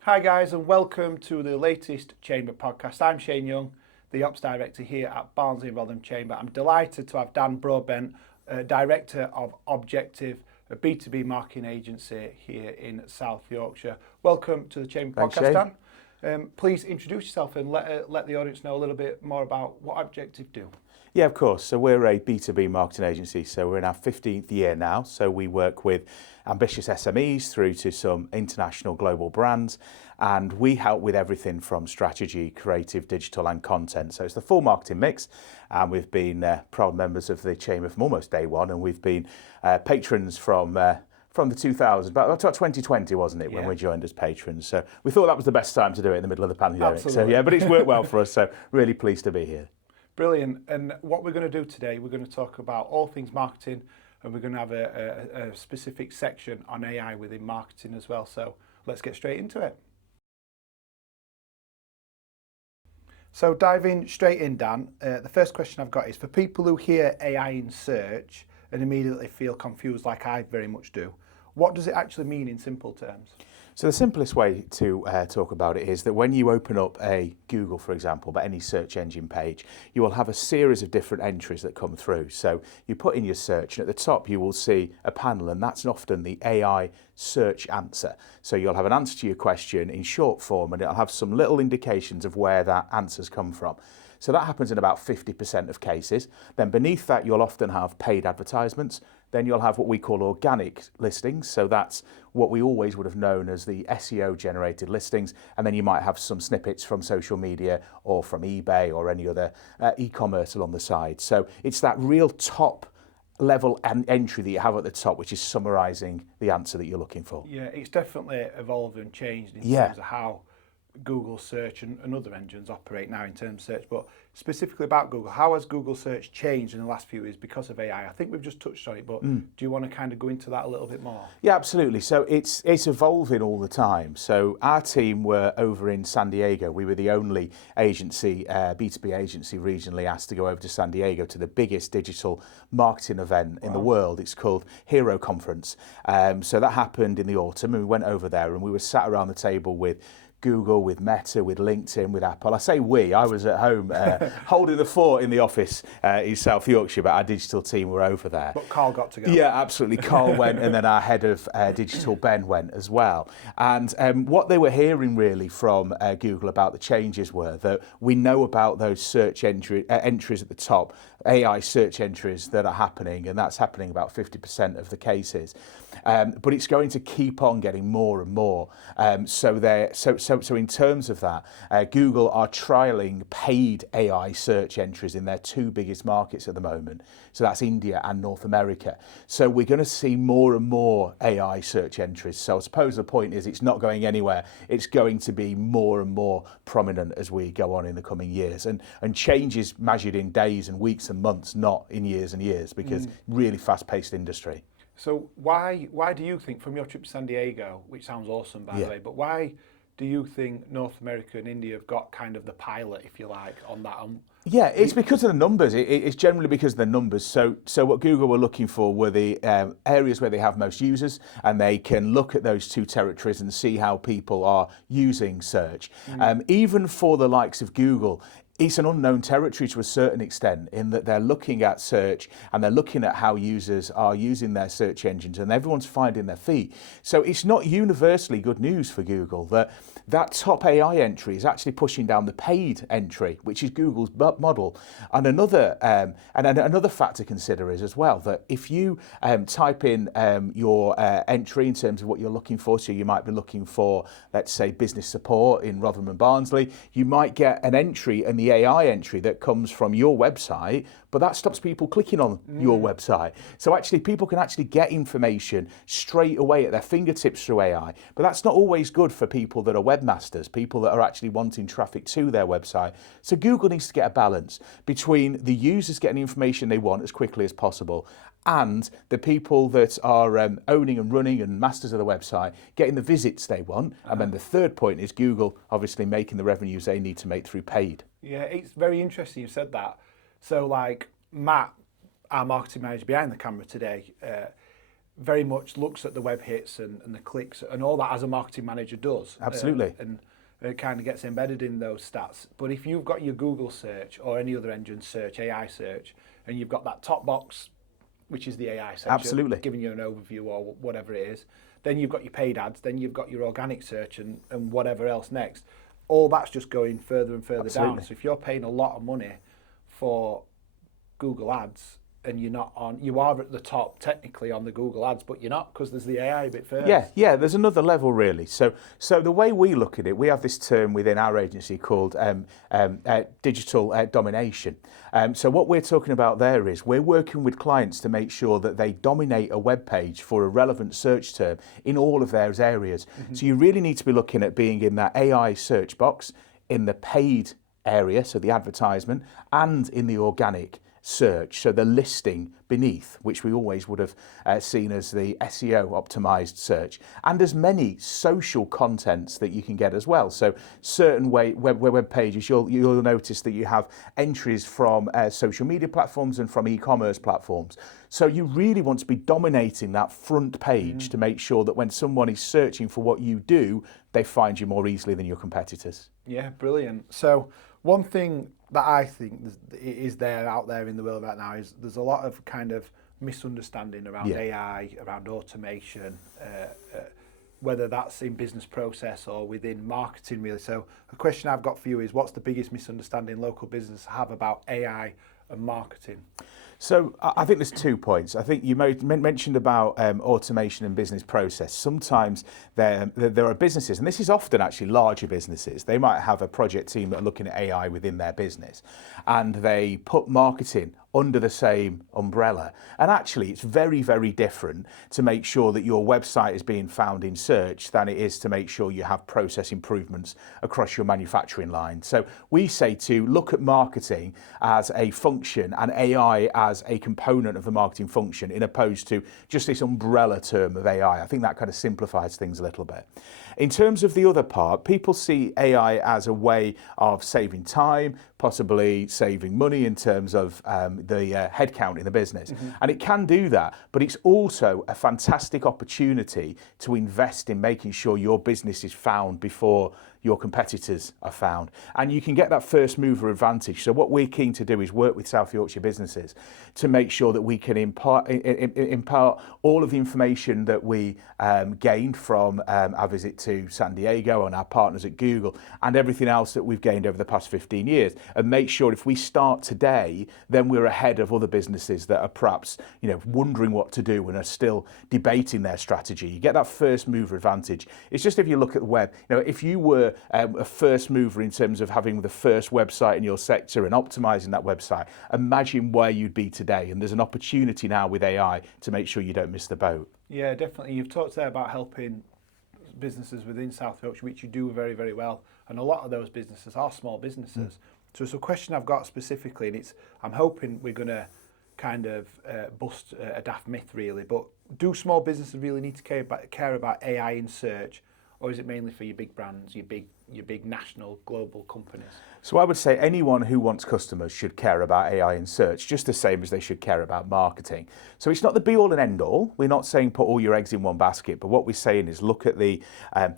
Hi guys, and welcome to the latest Chamber podcast. I'm Shane Young, the Ops Director here at Barnsley and Rotherham Chamber. I'm delighted to have Dan Broadbent, Director of Objective, a B2B marketing agency here in South Yorkshire. Welcome to the Chamber Thanks, podcast, Dan. Please introduce yourself and let the audience know a little bit more about what Objective do. Yeah, of course. So we're a B2B marketing agency. So we're in our 15th year now. So we work with ambitious SMEs through to some international global brands. And we help with everything from strategy, creative, digital and content. So it's the full marketing mix. And we've been proud members of the Chamber from almost day one. And we've been patrons from the 2000s, about 2020, wasn't it, when we joined as patrons. So we thought that was the best time to do it in the middle of the pandemic. Absolutely. So yeah, but it's worked well for us. So really pleased to be here. Brilliant. And what we're going to do today, we're going to talk about all things marketing, and we're going to have a specific section on AI within marketing as well. So let's get straight into it. So diving straight in, Dan, the first question I've got is for people who hear AI in search and immediately feel confused like I very much do, what does it actually mean in simple terms? So the simplest way to talk about it is that when you open up a Google, for example, but any search engine page, you will have a series of different entries that come through. So you put in your search, and at the top you will see a panel, and that's often the AI search answer. So you'll have an answer to your question in short form, and it'll have some little indications of where that answer's come from. So that happens in about 50% of cases. Then beneath that, you'll often have paid advertisements. Then you'll have what we call organic listings. So that's what we always would have known as the SEO generated listings. And then you might have some snippets from social media or from eBay or any other e-commerce along the side. So it's that real top level entry that you have at the top, which is summarizing the answer that you're looking for. Yeah, it's definitely evolved and changed in terms of how Google search and other engines operate now in terms of search, but specifically about Google, how has Google search changed in the last few years because of AI? I think we've just touched on it, but do you want to kind of go into that a little bit more? Yeah, absolutely. So it's evolving all the time. So our team were over in San Diego. We were the only agency, B2B agency regionally asked to go over to San Diego to the biggest digital marketing event in the world. It's called Hero Conference. So that happened in the autumn, and we went over there and we were sat around the table with Google, with Meta, with LinkedIn, with Apple. I say we, I was at home holding the fort in the office in South Yorkshire, but our digital team were over there. But Carl got to go. Yeah, absolutely. Carl went, and then our head of digital, Ben, went as well. And what they were hearing really from Google about the changes were that we know about those search entries at the top, AI search entries that are happening, and that's happening about 50% of the cases. But it's going to keep on getting more and more. So in terms of that, Google are trialling paid AI search entries in their two biggest markets at the moment. So that's India and North America. So we're going to see more and more AI search entries. So I suppose the point is it's not going anywhere. It's going to be more and more prominent as we go on in the coming years. And change is measured in days and weeks and months, not in years and years, because really fast-paced industry. So why do you think, from your trip to San Diego, which sounds awesome by the way, but why do you think North America and India have got kind of the pilot, if you like, on that? Yeah, it's because of the numbers. It's generally because of the numbers. So what Google were looking for were the areas where they have most users, and they can look at those two territories and see how people are using search. Even for the likes of Google, it's an unknown territory to a certain extent, in that they're looking at search and they're looking at how users are using their search engines, and everyone's finding their feet. So it's not universally good news for Google that top AI entry is actually pushing down the paid entry, which is Google's model. And another fact to consider is as well that if you type in your entry in terms of what you're looking for, so you might be looking for, let's say, business support in Rotherham and Barnsley, you might get an entry in the AI entry that comes from your website, but that stops people clicking on your website. So actually people can actually get information straight away at their fingertips through AI, but that's not always good for people that are webmasters, people that are actually wanting traffic to their website. So Google needs to get a balance between the users getting the information they want as quickly as possible and the people that are owning and running and masters of the website getting the visits they want. And then the third point is Google obviously making the revenues they need to make through paid. Yeah, it's very interesting you said that. So like Matt, our marketing manager behind the camera today, very much looks at the web hits and the clicks and all that, as a marketing manager does. Absolutely. And it kind of gets embedded in those stats. But if you've got your Google search or any other engine search, AI search, and you've got that top box, which is the AI section, Absolutely. giving you an overview or whatever it is, then you've got your paid ads, then you've got your organic search and whatever else next. All that's just going further and further Absolutely. down. So if you're paying a lot of money for Google ads, and you are at the top technically on the Google ads, but you're not, because there's the AI bit first. Yeah, there's another level really. So the way we look at it, we have this term within our agency called digital domination. So what we're talking about there is we're working with clients to make sure that they dominate a web page for a relevant search term in all of those areas. So you really need to be looking at being in that AI search box, in the paid area, so the advertisement, and in the organic search, so the listing beneath, which we always would have seen as the SEO optimized search, and as many social contents that you can get as well. So certain web pages, you'll notice that you have entries from social media platforms and from e-commerce platforms. So you really want to be dominating that front page to make sure that when someone is searching for what you do, they find you more easily than your competitors. Yeah, brilliant. So one thing that I think is out there in the world right now is there's a lot of kind of misunderstanding around AI, around automation, whether that's in business process or within marketing really. So a question I've got for you is, what's the biggest misunderstanding local businesses have about AI and marketing? So I think there's 2 points. I think you mentioned about automation and business process. Sometimes there are businesses, and this is often actually larger businesses, they might have a project team that are looking at AI within their business, and they put marketing under the same umbrella. And actually it's very, very different to make sure that your website is being found in search than it is to make sure you have process improvements across your manufacturing line. So we say to look at marketing as a function and AI as a component of the marketing function, in opposed to just this umbrella term of AI. I think that kind of simplifies things a little bit. In terms of the other part, people see AI as a way of saving time, possibly saving money in terms of the headcount in the business. And it can do that, but it's also a fantastic opportunity to invest in making sure your business is found before your competitors are found. And you can get that first mover advantage. So what we're keen to do is work with South Yorkshire businesses to make sure that we can impart all of the information that we gained from our visit to San Diego and our partners at Google and everything else that we've gained over the past 15 years, and make sure if we start today, then we're ahead of other businesses that are perhaps wondering what to do and are still debating their strategy. You get that first mover advantage. It's just, if you look at the web, if you were a first mover in terms of having the first website in your sector and optimizing that website, imagine where you'd be today. And there's an opportunity now with AI to make sure you don't miss the boat. Yeah, definitely. You've talked there about helping businesses within South Yorkshire, which you do very, very well. And a lot of those businesses are small businesses. So it's a question I've got specifically, and I'm hoping we're going to kind of bust a daft myth really, but do small businesses really need to care about AI in search? Or is it mainly for your big brands, your big national, global companies? So I would say anyone who wants customers should care about AI in search, just the same as they should care about marketing. So it's not the be all and end all. We're not saying put all your eggs in one basket, but what we're saying is look at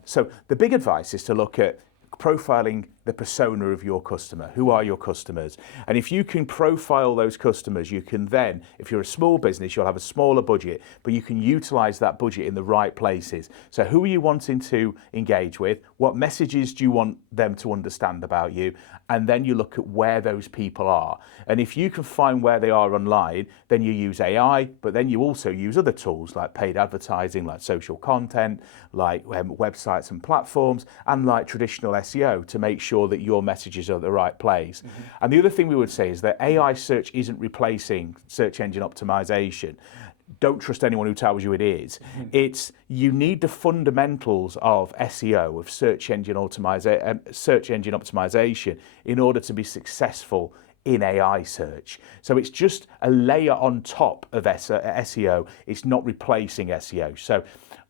so the big advice is to look at profiling the persona of your customer. Who are your customers? And if you can profile those customers, you can then, if you're a small business, you'll have a smaller budget, but you can utilize that budget in the right places. So who are you wanting to engage with? What messages do you want them to understand about you? And then you look at where those people are. And if you can find where they are online, then you use AI, but then you also use other tools like paid advertising, like social content, like websites and platforms, and like traditional SEO to make sure that your messages are at the right place. And the other thing we would say is that AI search isn't replacing search engine optimization. Don't trust anyone who tells you it is. You need the fundamentals of SEO, of search engine optimization, in order to be successful in AI search. So it's just a layer on top of SEO. It's not replacing SEO. So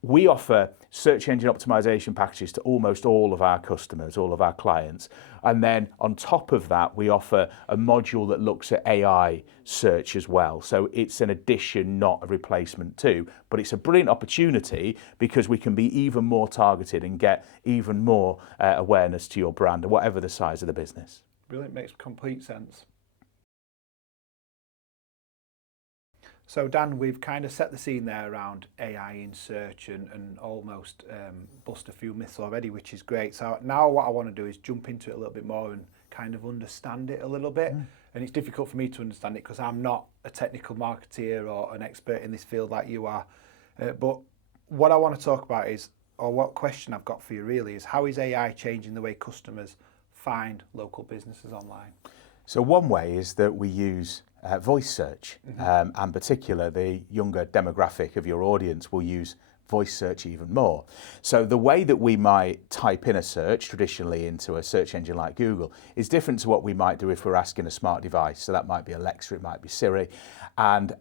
we offer search engine optimization packages to almost all of our customers, all of our clients. And then on top of that, we offer a module that looks at AI search as well. So it's an addition, not a replacement to, but it's a brilliant opportunity because we can be even more targeted and get even more awareness to your brand, whatever the size of the business. Brilliant, makes complete sense. So Dan, we've kind of set the scene there around AI in search and almost bust a few myths already, which is great. So now what I want to do is jump into it a little bit more and kind of understand it a little bit. And it's difficult for me to understand it because I'm not a technical marketeer or an expert in this field like you are. But what I want to talk about is, or what question I've got for you really is, how is AI changing the way customers find local businesses online? So one way is that we use voice search, and particular the younger demographic of your audience will use voice search even more. So the way that we might type in a search traditionally into a search engine like Google is different to what we might do if we're asking a smart device. So that might be Alexa, it might be Siri. And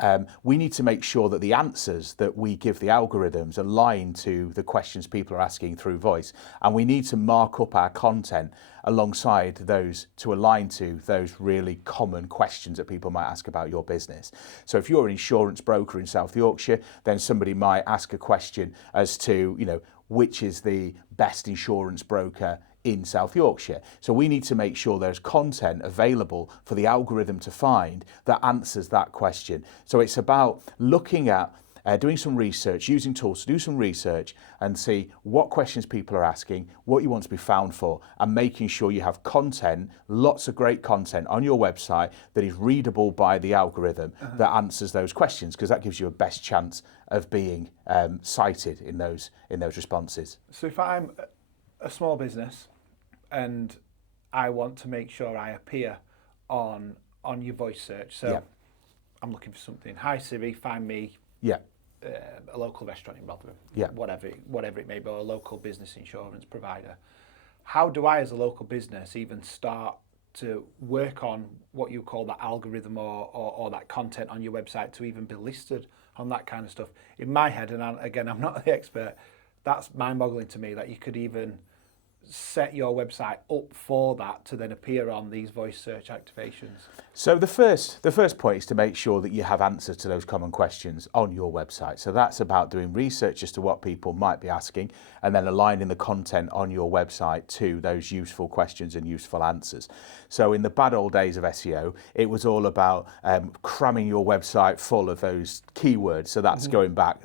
we need to make sure that the answers that we give the algorithms align to the questions people are asking through voice. And we need to mark up our content alongside those to align to those really common questions that people might ask about your business. So if you're an insurance broker in South Yorkshire, then somebody might ask a question as to, which is the best insurance broker in South Yorkshire. So we need to make sure there's content available for the algorithm to find that answers that question. So it's about looking at doing some research, using tools to do some research and see what questions people are asking, what you want to be found for, and making sure you have content, lots of great content on your website that is readable by the algorithm that answers those questions, because that gives you a best chance of being cited in those responses. So if I'm a small business and I want to make sure I appear on your voice search, so I'm looking for something. Hi Siri, find me a local restaurant in Rotherham, whatever it may be, or a local business insurance provider. How do I, as a local business, even start to work on what you call that algorithm or that content on your website to even be listed on that kind of stuff? In my head, and I'm not the expert, that's mind-boggling to me that you could even set your website up for that to then appear on these voice search activations. So the first point is to make sure that you have answers to those common questions on your website. So that's about doing research as to what people might be asking and then aligning the content on your website to those useful questions and useful answers. So in the bad old days of SEO, it was all about cramming your website full of those keywords. So that's going back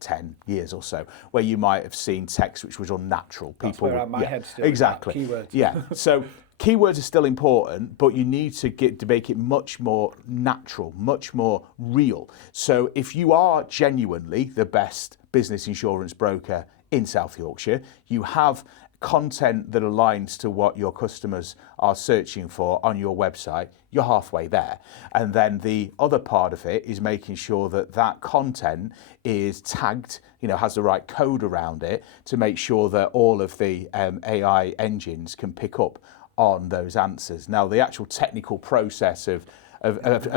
10 years or so, where you might have seen text which was unnatural. That's where my head's still exactly. Keywords. Yeah. So keywords are still important, but you need to make it much more natural, much more real. So if you are genuinely the best business insurance broker in South Yorkshire, you have content that aligns to what your customers are searching for on your website, you're halfway there. And then the other part of it is making sure that that content is tagged, has the right code around it to make sure that all of the AI engines can pick up on those answers. Now, the actual technical process of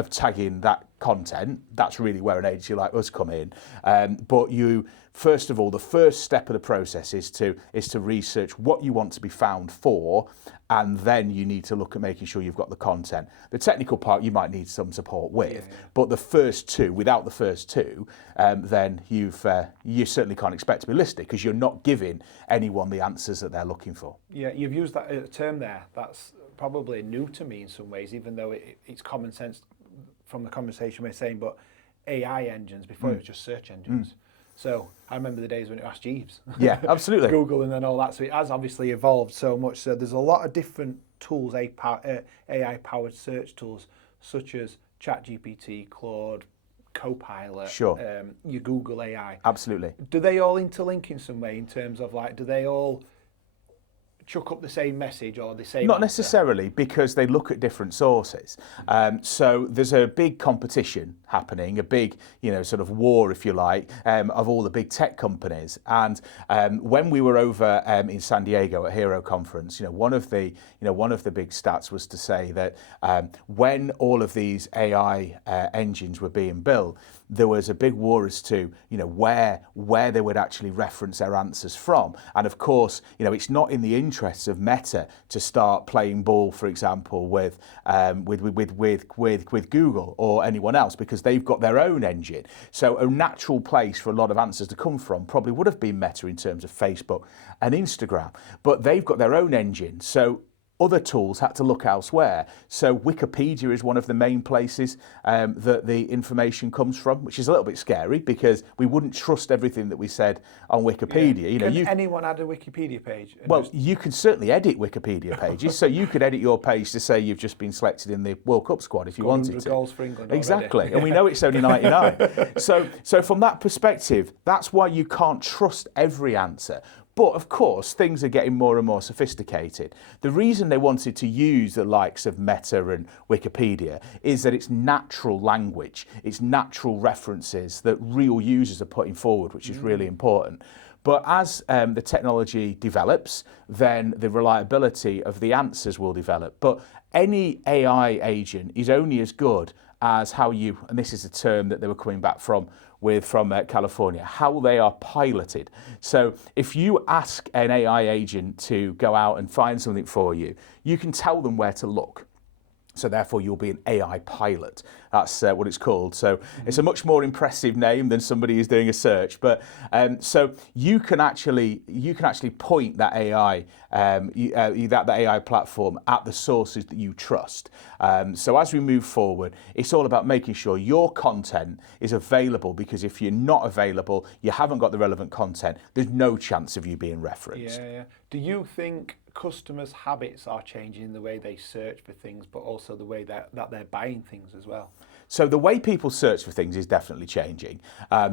tagging that content, that's really where an agency like us come in. But you, first of all, the first step of the process is to research what you want to be found for, and then you need to look at making sure you've got the content. The technical part you might need some support with, but the first two, without the first two, then you certainly can't expect to be listed because you're not giving anyone the answers that they're looking for. Yeah, you've used that term there. That's probably new to me in some ways, even though it's common sense from the conversation we're saying, but AI engines, before it was just search engines. So I remember the days when it asked Jeeves. Yeah, absolutely. Google and then all that. So it has obviously evolved so much. So there's a lot of different tools, AI-powered search tools, such as ChatGPT, Claude, Copilot, Sure. Your Google AI. Absolutely. Do they all interlink in some way in terms of do they all chuck up the same message or the same Not answer? necessarily, because they look at different sources. So there's a big competition happening, a big, sort of war, if you like, of all the big tech companies. And when we were over in San Diego at Hero Conference, one of the big stats was to say that when all of these AI engines were being built, there was a big war as to where they would actually reference their answers from. And of course, it's not in the interests of Meta to start playing ball, for example, with Google or anyone else, because they've got their own engine. So a natural place for a lot of answers to come from probably would have been Meta in terms of Facebook and Instagram, but they've got their own engine. So other tools had to look elsewhere. So Wikipedia is one of the main places that the information comes from, which is a little bit scary because we wouldn't trust everything that we said on Wikipedia. Yeah. Can anyone add a Wikipedia page? Well, you can certainly edit Wikipedia pages. So you could edit your page to say you've just been selected in the World Cup squad if you wanted to. Goals for England. Exactly. And we know it's only 99. So from that perspective, that's why you can't trust every answer. But of course, things are getting more and more sophisticated. The reason they wanted to use the likes of Meta and Wikipedia is that it's natural language, it's natural references that real users are putting forward, which is really important. But as the technology develops, then the reliability of the answers will develop. But any AI agent is only as good as how you, and this is a term that they were coming back from California, how they are piloted. So if you ask an AI agent to go out and find something for you, you can tell them where to look. So therefore you'll be an AI pilot. That's what it's called. So it's a much more impressive name than somebody who's doing a search. But so you can actually point that AI that AI platform at the sources that you trust. So as we move forward, it's all about making sure your content is available, because if you're not available, you haven't got the relevant content, there's no chance of you being referenced. Yeah. Do you think customers' habits are changing in the way they search for things, but also the way that they're buying things as well? So the way people search for things is definitely changing.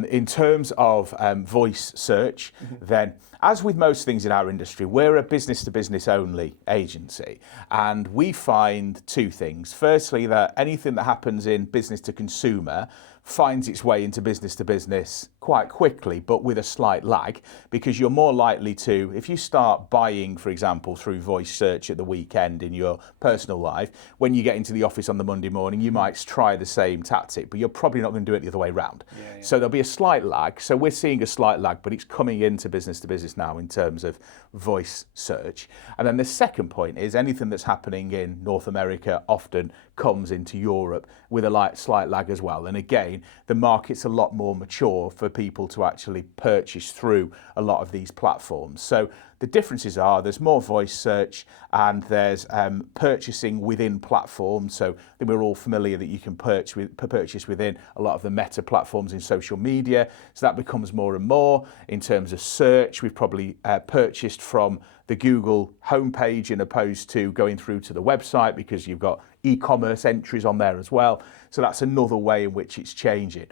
In terms of voice search, then as with most things in our industry, we're a business-to-business only agency, and we find two things. Firstly, that anything that happens in business to consumer finds its way into business to business quite quickly, but with a slight lag, because you're more likely to, if you start buying, for example, through voice search at the weekend in your personal life, when you get into the office on the Monday morning, you might try the same tactic, but you're probably not going to do it the other way around. Yeah. So there'll be a slight lag. So we're seeing a slight lag, but it's coming into business to business now in terms of voice search. And then the second point is anything that's happening in North America often comes into Europe with a slight lag as well. And again, the market's a lot more mature for people to actually purchase through a lot of these platforms. So the differences are there's more voice search and there's purchasing within platforms. So I think we're all familiar that you can purchase within a lot of the Meta platforms in social media. So that becomes more and more. In terms of search, we've probably purchased from the Google homepage in opposed to going through to the website, because you've got e-commerce entries on there as well. So that's another way in which it's changing.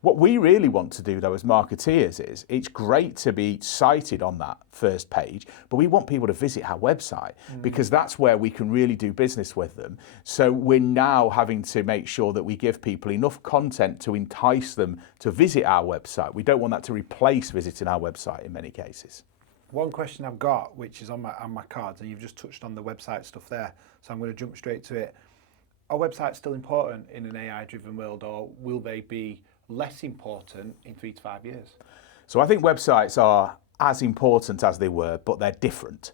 What we really want to do, though, as marketeers is, it's great to be cited on that first page, but we want people to visit our website because that's where we can really do business with them. So we're now having to make sure that we give people enough content to entice them to visit our website. We don't want that to replace visiting our website in many cases. One question I've got, which is on my cards, and you've just touched on the website stuff there, so I'm going to jump straight to it. Are websites still important in an AI-driven world, or will they be less important in 3 to 5 years? So I think websites are as important as they were, but they're different.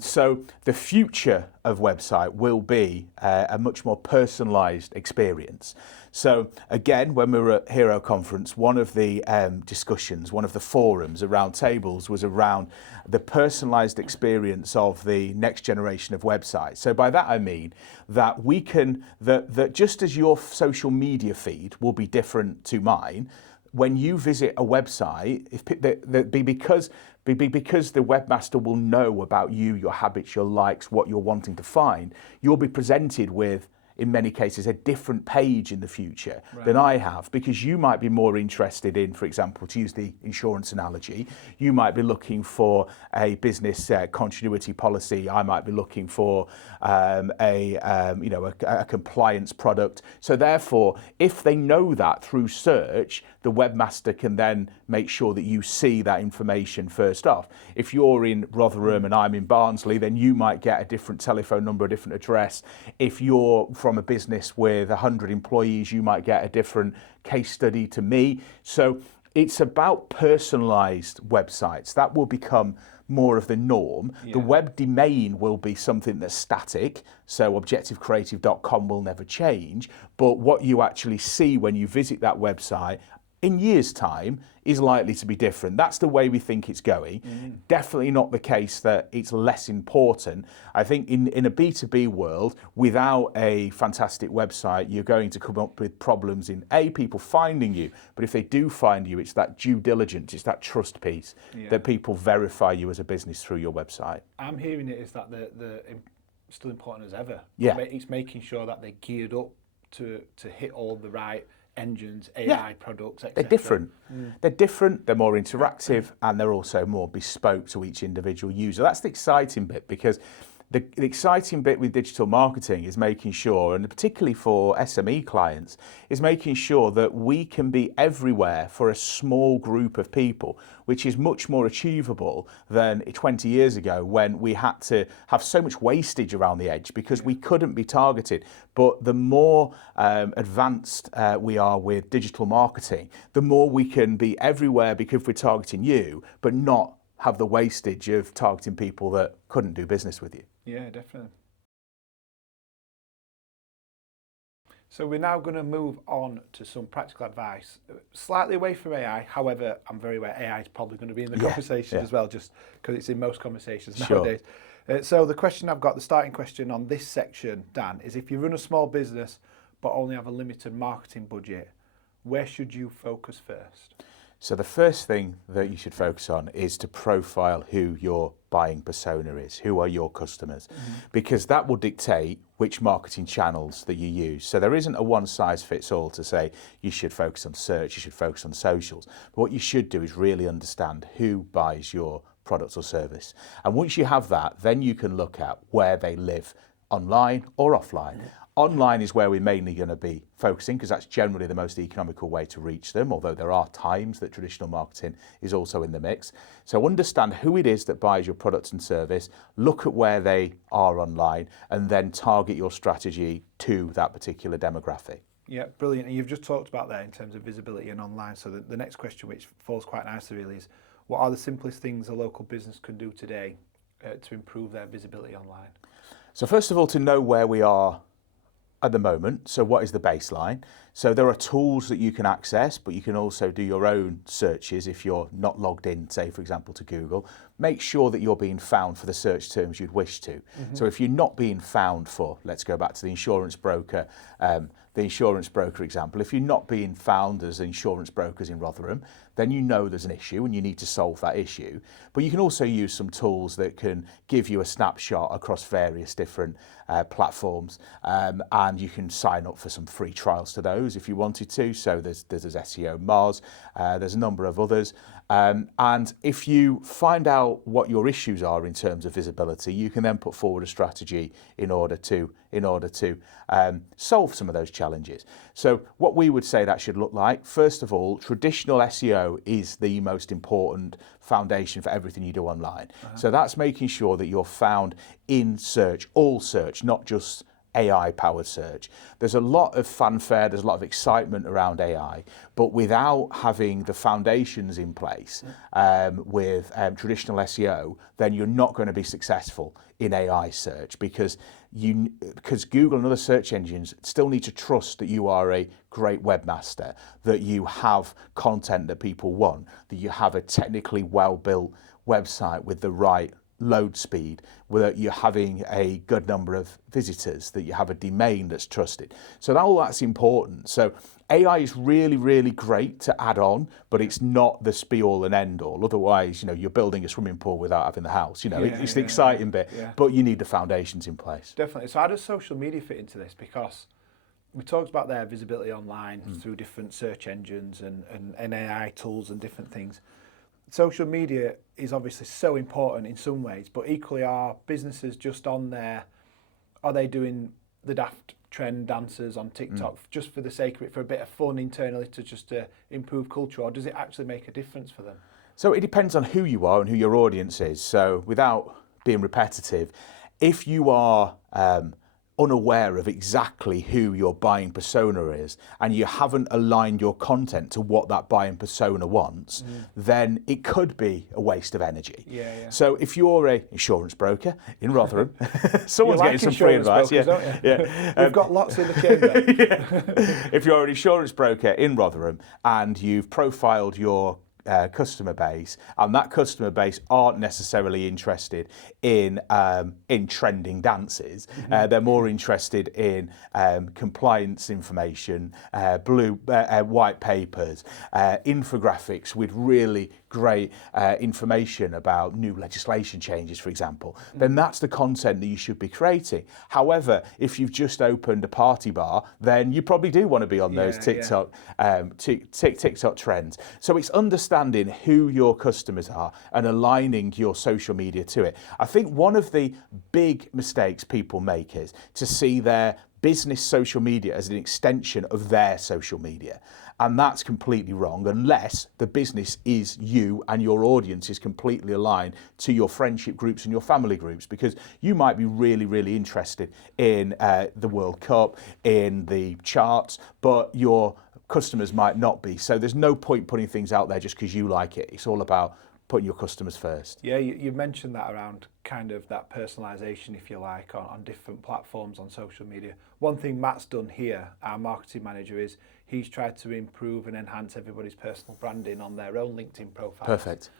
So the future of website will be a much more personalised experience. So again, when we were at Hero Conference, one of the discussions, one of the forums around tables was around the personalised experience of the next generation of websites. So by that I mean that we can, that just as your social media feed will be different to mine, when you visit a website, because the webmaster will know about you, your habits, your likes, what you're wanting to find, you'll be presented with in many cases, a different page in the future than I have, because you might be more interested in, for example, to use the insurance analogy, you might be looking for a business continuity policy. I might be looking for a compliance product. So therefore, if they know that through search, the webmaster can then make sure that you see that information first off. If you're in Rotherham and I'm in Barnsley, then you might get a different telephone number, a different address. If you're from a business with 100 employees, you might get a different case study to me. So it's about personalized websites. That will become more of the norm. The web domain will be something that's static, so objectivecreative.com will never change, but what you actually see when you visit that website in years' time is likely to be different. That's the way we think it's going. Definitely not the case that it's less important. I think in a B2B world, without a fantastic website, you're going to come up with problems in people finding you, but if they do find you, it's that due diligence, it's that trust piece that people verify you as a business through your website. I'm hearing it is that the still important as ever. Yeah. It's making sure that they're geared up to hit all the right engines, AI products, etc. They're different. They're different, they're more interactive, and they're also more bespoke to each individual user. That's the exciting bit, because the exciting bit with digital marketing is making sure, and particularly for SME clients, is making sure that we can be everywhere for a small group of people, which is much more achievable than 20 years ago, when we had to have so much wastage around the edge because we couldn't be targeted. But the more advanced we are with digital marketing, the more we can be everywhere because we're targeting you, but not have the wastage of targeting people that couldn't do business with you. Yeah, definitely. So we're now going to move on to some practical advice, slightly away from AI. However, I'm very aware AI is probably going to be in the conversation as well, just because it's in most conversations nowadays. So the question I've got, the starting question on this section, Dan, is if you run a small business but only have a limited marketing budget, where should you focus first? So the first thing that you should focus on is to profile who your buying persona is, who are your customers, because that will dictate which marketing channels that you use. So there isn't a one size fits all to say you should focus on search, you should focus on socials. But what you should do is really understand who buys your product or service. And once you have that, then you can look at where they live, online or offline. Online is where we're mainly going to be focusing, because that's generally the most economical way to reach them, although there are times that traditional marketing is also in the mix. So understand who it is that buys your product and service, look at where they are online, and then target your strategy to that particular demographic. Yeah, brilliant. And you've just talked about that in terms of visibility and online. So the next question, which falls quite nicely really, is what are the simplest things a local business can do today to improve their visibility online? So first of all, to know where we are at the moment. So what is the baseline? So there are tools that you can access, but you can also do your own searches if you're not logged in, say, for example, to Google. Make sure that you're being found for the search terms you'd wish to. So if you're not being found for, let's go back to the insurance broker example, if you're not being found as insurance brokers in Rotherham, then you know there's an issue and you need to solve that issue. But you can also use some tools that can give you a snapshot across various different platforms, and you can sign up for some free trials to those if you wanted to. So there's SEO Mars, there's a number of others. And if you find out what your issues are in terms of visibility, you can then put forward a strategy in order to solve some of those challenges. So what we would say that should look like, first of all, traditional SEO is the most important foundation for everything you do online. So that's making sure that you're found in search, all search, not just AI-powered search. There's a lot of fanfare, there's a lot of excitement around AI, but without having the foundations in place with traditional SEO, then you're not going to be successful in AI search, because Google and other search engines still need to trust that you are a great webmaster, that you have content that people want, that you have a technically well-built website with the right load speed, whether you're having a good number of visitors, that you have a domain that's trusted. So all that's important. So AI is really, really great to add on, but it's not the be all and end all. Otherwise, you're building a swimming pool without having the house. It's the exciting bit, but you need the foundations in place. Definitely. So how does social media fit into this? Because we talked about their visibility online through different search engines and AI tools and different things. Social media is obviously so important in some ways, but equally are businesses just on there, are they doing the daft trend dancers on TikTok just for the sake of it, for a bit of fun internally to improve culture, or does it actually make a difference for them? So it depends on who you are and who your audience is. So without being repetitive, if you are unaware of exactly who your buying persona is and you haven't aligned your content to what that buying persona wants, then it could be a waste of energy. So if you're an insurance broker in Rotherham, someone's getting some free advice. Brokers, don't you? We've got lots in the chamber. If you're an insurance broker in Rotherham and you've profiled your customer base, and that customer base aren't necessarily interested in trending dances. They're more interested in compliance information, white papers, infographics with really great information about new legislation changes, for example. Then that's the content that you should be creating. However, if you've just opened a party bar, then you probably do want to be on those TikTok trends. So it's understanding who your customers are and aligning your social media to it. I think one of the big mistakes people make is to see their business social media as an extension of their social media. And that's completely wrong unless the business is you and your audience is completely aligned to your friendship groups and your family groups, because you might be really, really interested in the World Cup, in the charts, but your customers might not be. So there's no point putting things out there just because you like it. It's all about putting your customers first. Yeah, you mentioned that around kind of that personalisation, if you like, on different platforms on social media. One thing Matt's done here, our marketing manager, is he's tried to improve and enhance everybody's personal branding on their own LinkedIn profile. Perfect.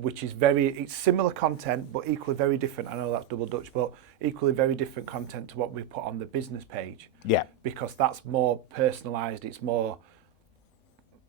Which is it's similar content, but equally very different. I know that's double Dutch, but equally very different content to what we put on the business page. Yeah. Because that's more personalised. It's more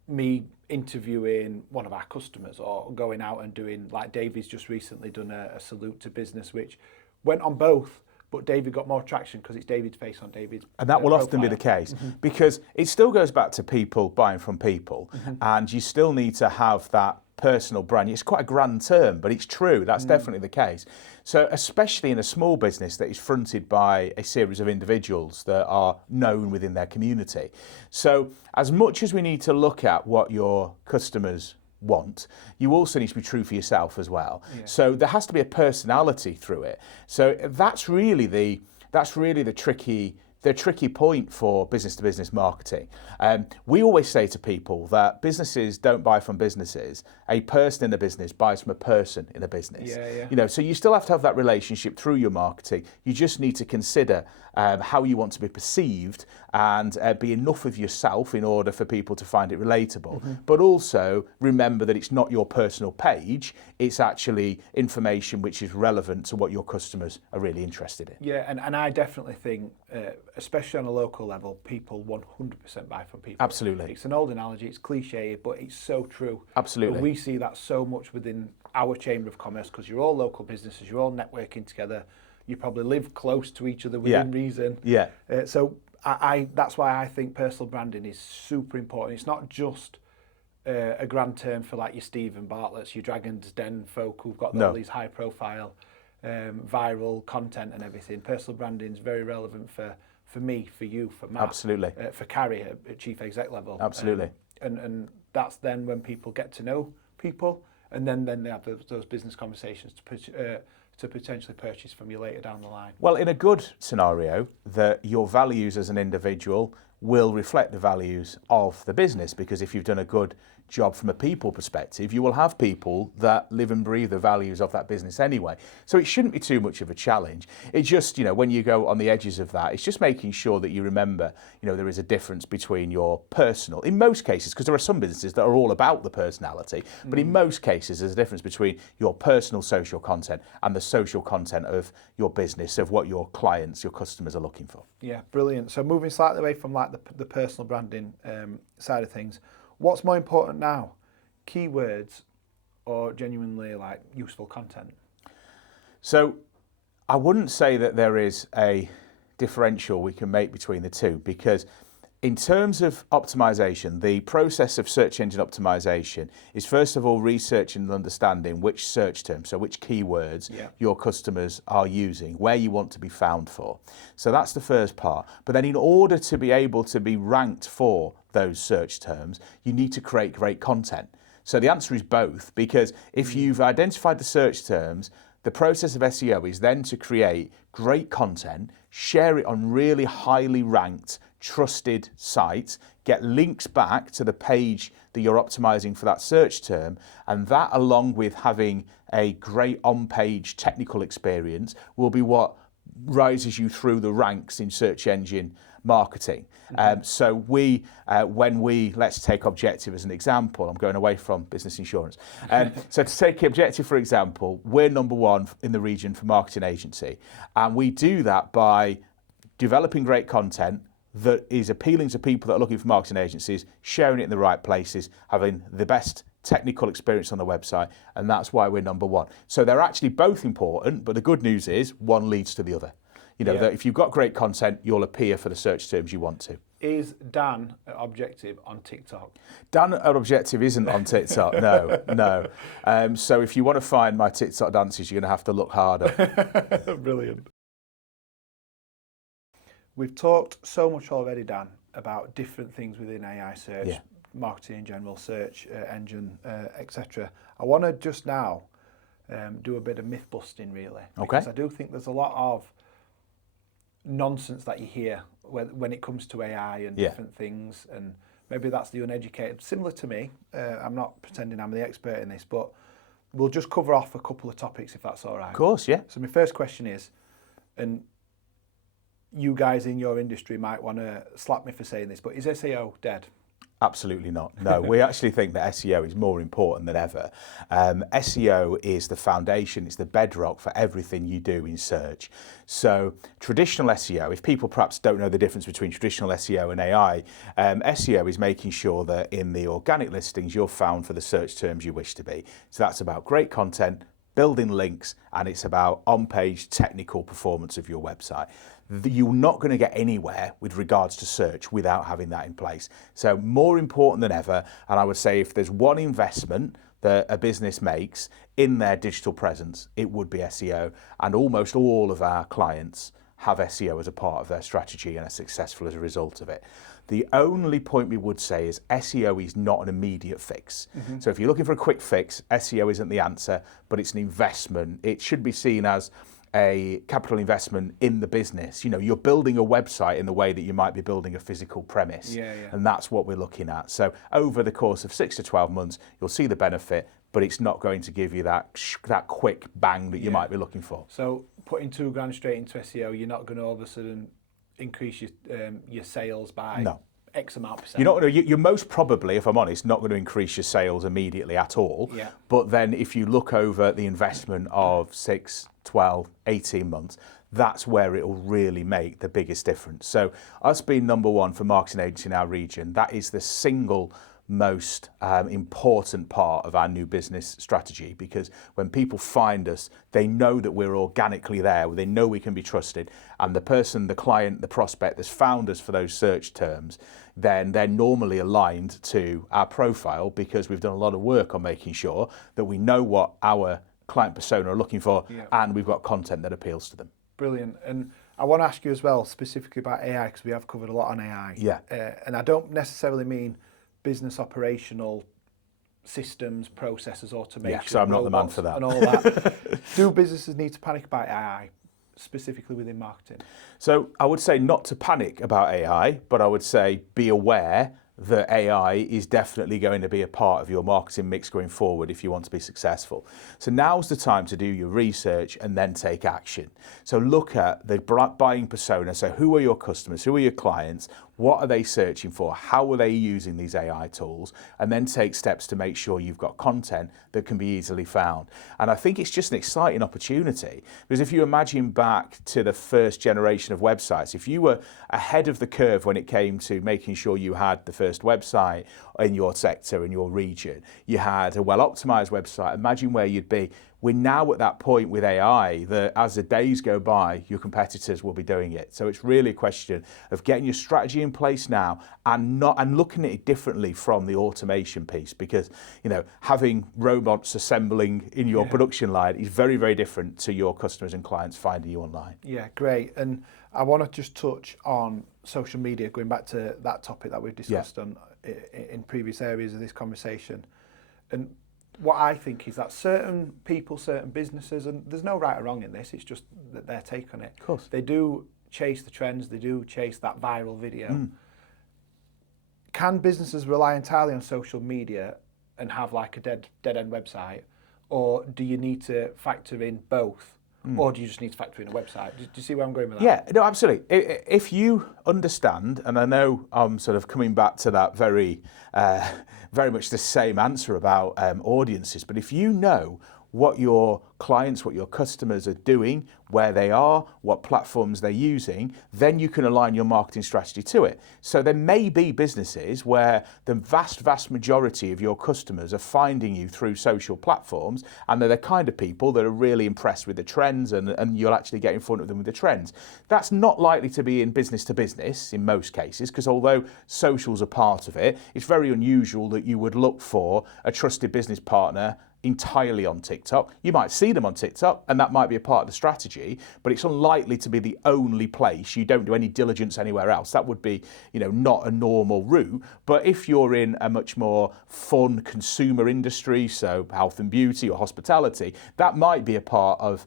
me interviewing one of our customers or going out and doing, like David's just recently done a salute to business, which went on both, but David got more traction because it's David's face on David's And that will often be the case, because it still goes back to people buying from people, and you still need to have that personal brand. It's quite a grand term, but it's true. That's definitely the case. So especially in a small business that is fronted by a series of individuals that are known within their community. So as much as we need to look at what your customers want, you also need to be true for yourself as well. So there has to be a personality through it. So that's really the tricky point for business-to-business marketing. We always say to people that businesses don't buy from businesses. A person in a business buys from a person in a business. So you still have to have that relationship through your marketing. You just need to consider how you want to be perceived and be enough of yourself in order for people to find it relatable. But also remember that it's not your personal page. It's actually information which is relevant to what your customers are really interested in. Yeah, and I definitely think, especially on a local level, people 100% buy from people. Absolutely. It's an old analogy, it's cliche, but it's so true. Absolutely. And we see that so much within our Chamber of Commerce, because you're all local businesses, you're all networking together, you probably live close to each other within reason. Yeah. So that's why I think personal branding is super important. It's not just a grand term for like your Stephen Bartlett's, your Dragon's Den folk who've got all these high profile viral content and everything. Personal branding is very relevant for me, for you, for Matt. Absolutely. For Carrie at chief exec level. Absolutely. And that's then when people get to know people, and then they have those business conversations to potentially purchase from you later down the line. Well, in a good scenario, that your values as an individual will reflect the values of the business, because if you've done a good job from a people perspective. You will have people that live and breathe the values of that business anyway. So it shouldn't be too much of a challenge. It's just, when you go on the edges of that, it's just making sure that you remember, there is a difference between your personal, in most cases, because there are some businesses that are all about the personality, but in most cases there's a difference between your personal social content and the social content of your business, of what your clients, your customers are looking for. Yeah, brilliant. So moving slightly away from like the personal branding side of things, what's more important now, keywords or genuinely like useful content? So I wouldn't say that there is a differential we can make between the two, because in terms of optimization, the process of search engine optimization is first of all researching and understanding which search terms, so which keywords your customers are using, where you want to be found for. So that's the first part. But then in order to be able to be ranked for those search terms, you need to create great content. So the answer is both, because if you've identified the search terms, the process of SEO is then to create great content, share it on really highly ranked, trusted sites, get links back to the page that you're optimizing for that search term, and that, along with having a great on-page technical experience, will be what rises you through the ranks in search engine marketing. So when we, let's take Objective as an example, I'm going away from business insurance. So to take Objective, for example, we're number one in the region for marketing agency. And we do that by developing great content that is appealing to people that are looking for marketing agencies, sharing it in the right places, having the best technical experience on the website, and that's why we're number one. So they're actually both important, but the good news is one leads to the other. That if you've got great content, you'll appear for the search terms you want to. Is Dan at Objective on TikTok? Dan at Objective isn't on TikTok, no. So if you want to find my TikTok dances, you're going to have to look harder. Brilliant. We've talked so much already, Dan, about different things within AI search, marketing in general, search engine, etc. I want to just now do a bit of myth busting, really. Because I do think there's a lot of nonsense that you hear when it comes to AI and different things, and maybe that's the uneducated, similar to me. I'm not pretending I'm the expert in this, but we'll just cover off a couple of topics if that's all right. Of course, yeah. So my first question is, and you guys in your industry might want to slap me for saying this, but is SEO dead? Absolutely not. No, we actually think that SEO is more important than ever. SEO is the foundation, it's the bedrock for everything you do in search. So traditional SEO, if people perhaps don't know the difference between traditional SEO and AI, SEO is making sure that in the organic listings you're found for the search terms you wish to be. So that's about great content, building links, and it's about on-page technical performance of your website. You're not going to get anywhere with regards to search without having that in place. So more important than ever, and I would say if there's one investment that a business makes in their digital presence, it would be SEO, and almost all of our clients have SEO as a part of their strategy and are successful as a result of it. The only point we would say is SEO is not an immediate fix. So if you're looking for a quick fix, SEO isn't the answer, but it's an investment. It should be seen as a capital investment in the business. You're building a website in the way that you might be building a physical premise. And that's what we're looking at. So over the course of 6 to 12 months, you'll see the benefit, but it's not going to give you that quick bang that you might be looking for. So putting $2,000 straight into SEO, you're not going to all of a sudden increase your sales by X amount percent. You're most probably, if I'm honest, not going to increase your sales immediately at all. But then if you look over the investment of 6, 12, 18 months, that's where it will really make the biggest difference. So us being number one for marketing agency in our region, that is the single most important part of our new business strategy, because when people find us, they know that we're organically there, they know we can be trusted, and the person, the client, the prospect that's found us for those search terms, then they're normally aligned to our profile, because we've done a lot of work on making sure that we know what our client persona are looking for, and we've got content that appeals to them. Brilliant. And I want to ask you as well, specifically about AI, because we have covered a lot on AI. And I don't necessarily mean business operational systems, processes, automation. So I'm not the man for that. And all that. Do businesses need to panic about AI, specifically within marketing? So I would say not to panic about AI, but I would say be aware that AI is definitely going to be a part of your marketing mix going forward if you want to be successful. So now's the time to do your research and then take action. So look at the buying persona. So who are your customers? Who are your clients? What are they searching for? How are they using these AI tools? And then take steps to make sure you've got content that can be easily found. And I think it's just an exciting opportunity, because if you imagine back to the first generation of websites, if you were ahead of the curve when it came to making sure you had the first website in your sector, in your region, you had a well-optimized website, imagine where you'd be. We're now at that point with AI that as the days go by, your competitors will be doing it. So it's really a question of getting your strategy in place now and looking at it differently from the automation piece, because having robots assembling in your production line is very, very different to your customers and clients finding you online. Yeah, great. And I want to just touch on social media, going back to that topic that we've discussed in previous areas of this conversation. And what I think is that certain people, certain businesses, and there's no right or wrong in this, it's just that their take on it. Of course. They do chase the trends, they do chase that viral video. Can businesses rely entirely on social media and have like a dead-end website? Or do you need to factor in both? Or do you just need to factor in a website? Do you see where I'm going with that? Yeah, no, absolutely. If you understand, and I know I'm sort of coming back to that very much the same answer about audiences, but if you know what your clients, what your customers are doing, where they are, what platforms they're using, then you can align your marketing strategy to it. So there may be businesses where the vast majority of your customers are finding you through social platforms, and they're the kind of people that are really impressed with the trends, and you'll actually get in front of them with the trends. That's not likely to be in business to business in most cases, because although social's a part of it, it's very unusual that you would look for a trusted business partner entirely on TikTok. You might see them on TikTok, and that might be a part of the strategy, but it's unlikely to be the only place. You don't do any diligence anywhere else. That would be, not a normal route. But if you're in a much more fun consumer industry, so health and beauty or hospitality, that might be a part of,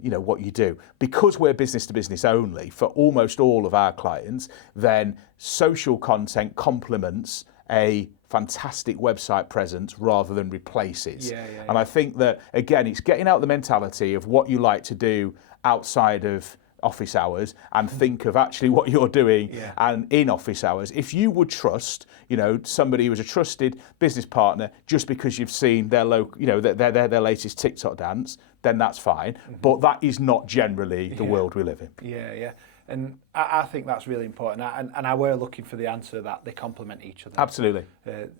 what you do. Because we're business to business only for almost all of our clients, then social content complements a fantastic website presence rather than replaces. And I think that, again, it's getting out the mentality of what you like to do outside of office hours and think of actually what you're doing and in office hours. If you would trust, somebody who is a trusted business partner just because you've seen their their latest TikTok dance, then that's fine. But that is not generally the world we live in. Yeah. And I think that's really important. And I were looking for the answer that they complement each other. Absolutely.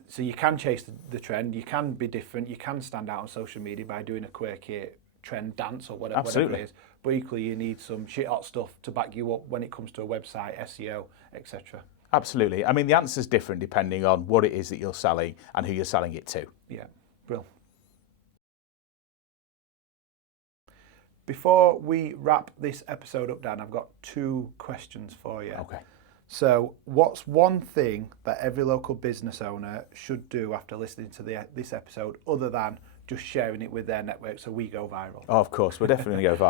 So you can chase the trend, you can be different, you can stand out on social media by doing a quirky trend dance or whatever it is. But equally, you need some shit hot stuff to back you up when it comes to a website, SEO, etc. Absolutely. I mean, the answer's different depending on what it is that you're selling and who you're selling it to. Yeah, brilliant. Before we wrap this episode up, Dan, I've got 2 questions for you. Okay. So what's one thing that every local business owner should do after listening to this episode other than just sharing it with their network so we go viral? Oh, of course, we're definitely going to go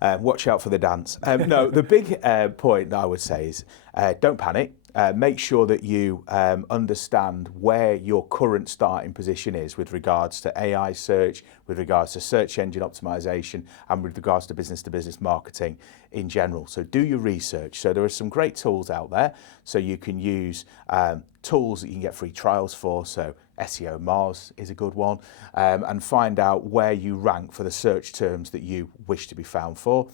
viral. Watch out for the dance. No, the big point that I would say is don't panic. Make sure that you understand where your current starting position is with regards to AI search, with regards to search engine optimization, and with regards to business marketing in general. So do your research. So there are some great tools out there. So you can use tools that you can get free trials for. So SEO Mars is a good one, and find out where you rank for the search terms that you wish to be found for.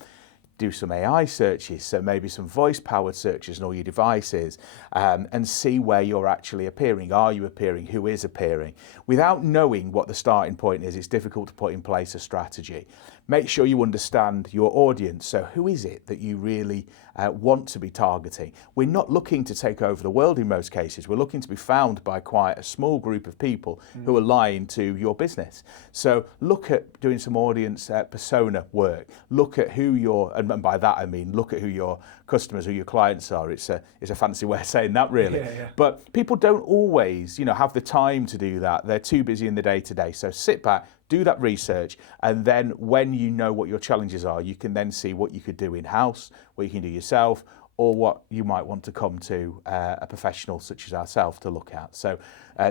Do some AI searches, so maybe some voice-powered searches on all your devices, and see where you're actually appearing. Are you appearing? Who is appearing? Without knowing what the starting point is, it's difficult to put in place a strategy. Make sure you understand your audience. So who is it that you really want to be targeting? We're not looking to take over the world in most cases. We're looking to be found by quite a small group of people who align to your business. So look at doing some audience persona work. Look at who your, and by that I mean look at who your customers, who your clients are. It's a fancy way of saying that, really. Yeah. But people don't always, have the time to do that. They're too busy in the day-to-day. So sit back, do that research, and then when you know what your challenges are, you can then see what you could do in-house, what you can do yourself, or what you might want to come to a professional such as ourselves to look at. So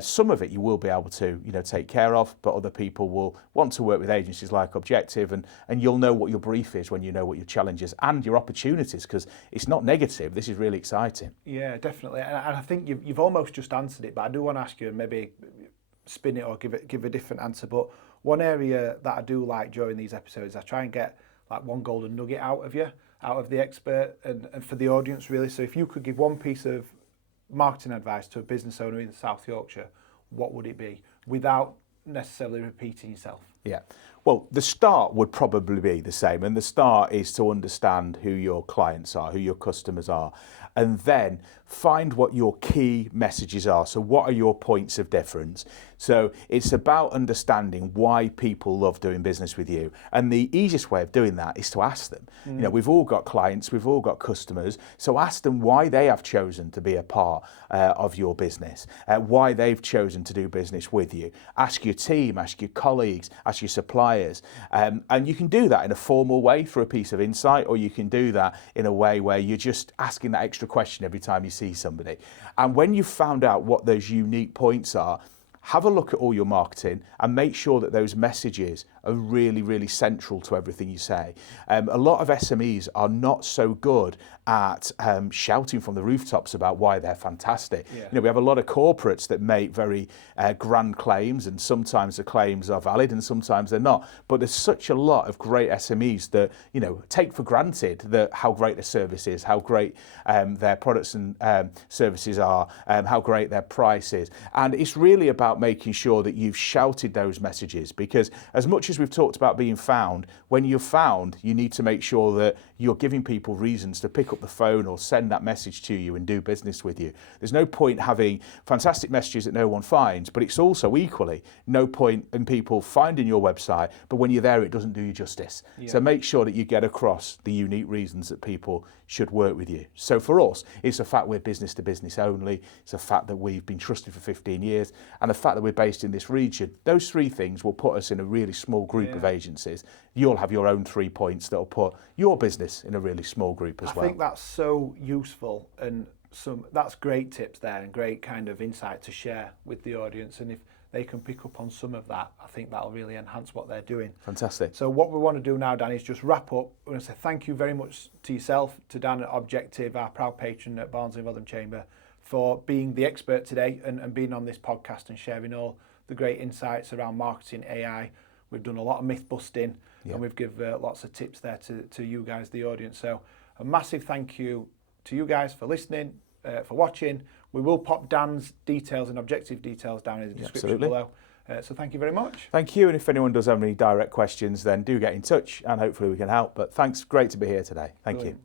some of it you will be able to take care of, but other people will want to work with agencies like Objective, and you'll know what your brief is when you know what your challenges and your opportunities, because it's not negative. This is really exciting. Yeah, definitely. And I think you've almost just answered it, but I do want to ask you, and maybe spin it or give a different answer. But one area that I do like during these episodes, I try and get like one golden nugget out of you, out of the expert, and for the audience really. So if you could give one piece of marketing advice to a business owner in South Yorkshire, what would it be, without necessarily repeating yourself? Yeah. Well, the start would probably be the same, and the start is to understand who your clients are, who your customers are, and then find what your key messages are. So what are your points of difference? So it's about understanding why people love doing business with you. And the easiest way of doing that is to ask them. We've all got clients, we've all got customers. So ask them why they have chosen to be a part of your business, why they've chosen to do business with you. Ask your team, ask your colleagues, ask your suppliers. And you can do that in a formal way through a piece of insight, or you can do that in a way where you're just asking that extra question every time you see somebody. And when you've found out what those unique points are, have a look at all your marketing and make sure that those messages are really, really central to everything you say. A lot of SMEs are not so good at shouting from the rooftops about why they're fantastic. Yeah. We have a lot of corporates that make very grand claims, and sometimes the claims are valid and sometimes they're not. But there's such a lot of great SMEs that take for granted that how great their service is, how great their products and services are, how great their price is. And it's really about making sure that you've shouted those messages, because as much as we've talked about being found, when you're found, you need to make sure that you're giving people reasons to pick up the phone or send that message to you and do business with you. There's no point having fantastic messages that no one finds, but it's also equally no point in people finding your website, but when you're there, it doesn't do you justice. Yeah. So make sure that you get across the unique reasons that people should work with you. So for us, it's the fact we're business to business only, it's the fact that we've been trusted for 15 years, and the fact that we're based in this region. Those three things will put us in a really small group of agencies. You'll have your own 3 points that'll put your business in a really small group as well. I think that's so useful, and that's great tips there and great kind of insight to share with the audience. And if they can pick up on some of that, I think that'll really enhance what they're doing. Fantastic. So what we want to do now, Dan, is just wrap up. We're going to say thank you very much to yourself, to Dan at Objective, our proud patron at Barnsley and Rotherham Chamber, for being the expert today and being on this podcast and sharing all the great insights around marketing, AI. We've done a lot of myth busting, and we've given lots of tips there to you guys, the audience. So a massive thank you to you guys for listening, for watching. We will pop Dan's details and Objective details down in the description below. So thank you very much. Thank you. And if anyone does have any direct questions, then do get in touch and hopefully we can help. But thanks. Great to be here today. Thank you.